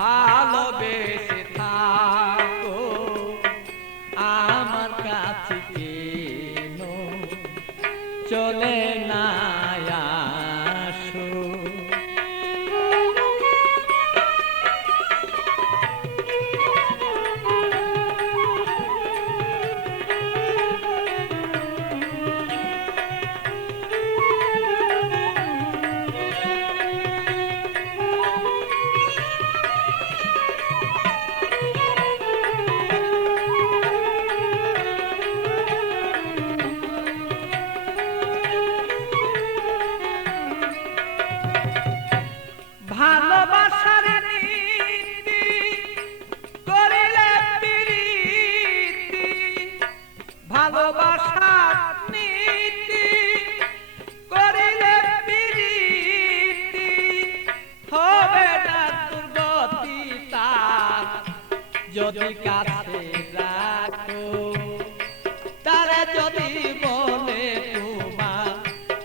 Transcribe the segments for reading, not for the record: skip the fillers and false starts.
ভালোবেসে থাকো আমার কাছে কেন চলে না আসো। ভালোবাসার নীতি করিলে প্রীতি, ভালোবাসার নীতি করিলে প্রীতি হবে না দুর্গতি তার যদি কাছে রাখো, তারে যদি বলে তোমার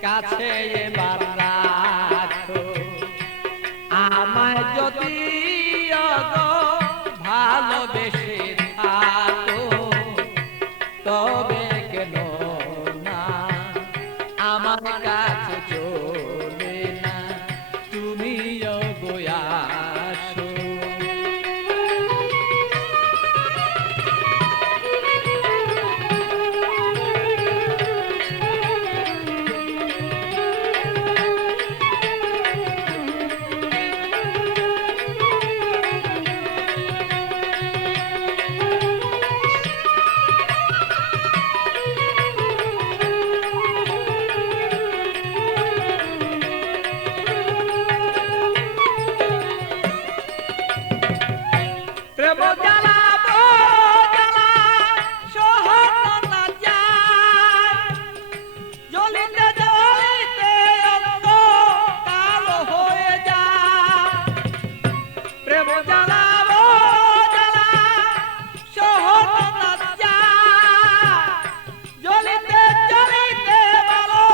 কাছে এবার রাখো। আমায় যদি ভালোবেসে থাকো তবে কেন না আমার কাছে চলে না তুমিও গো আসো। প্রেম জ্বালা জ্বালা সহন না যায়, জ্বলিতে জ্বলিতে অঙ্গ কালো হয়ে যায়। প্রেম জ্বালা জ্বালা সহন না যায়, জ্বলিতে জ্বলিতে বলো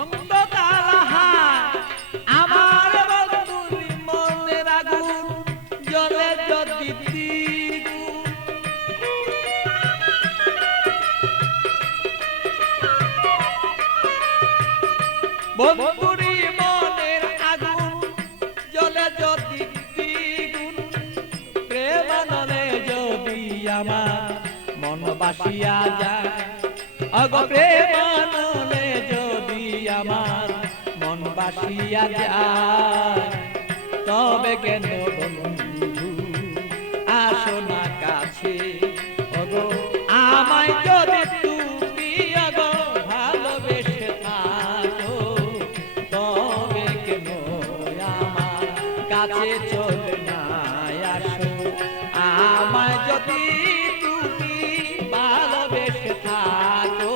অঙ্গ কালো হয়। আমার বন্ধুর মনের আগুন জ্বলে যদি বন্ধুরি মনের আগুন জ্বলে যদি দ্বিগুণ, প্রেমানলে যদি আমার মন বাসিয়া যায়। অগো প্রেমানলে যদি আমার মন বাসিয়া যায় তবে কেন বন্ধু আসো না কাছে। ওগো আমায় যদি তুমি ওগো ভালোবেসে থাকো তবে কেন আমার কাছে চলে না আসো। আমায় যদি তুমি ভালোবেসে থাকো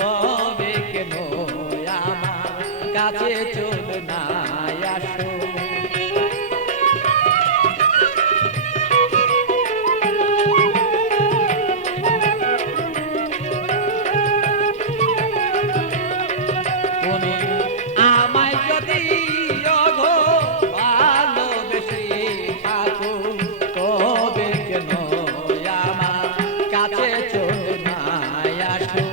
তবে কেন আমার কাছে চলে না আসো। আমায় যদি ওগো ভালোবেসে থাকো তবে কেন আমার কাছে চলে না আসো।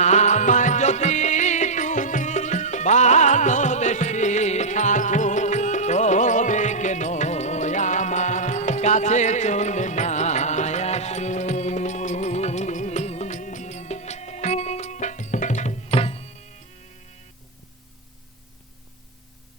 আমায় যদি তুমি ভালোবেসে থাকো তবে কেন আমার কাছে চলে না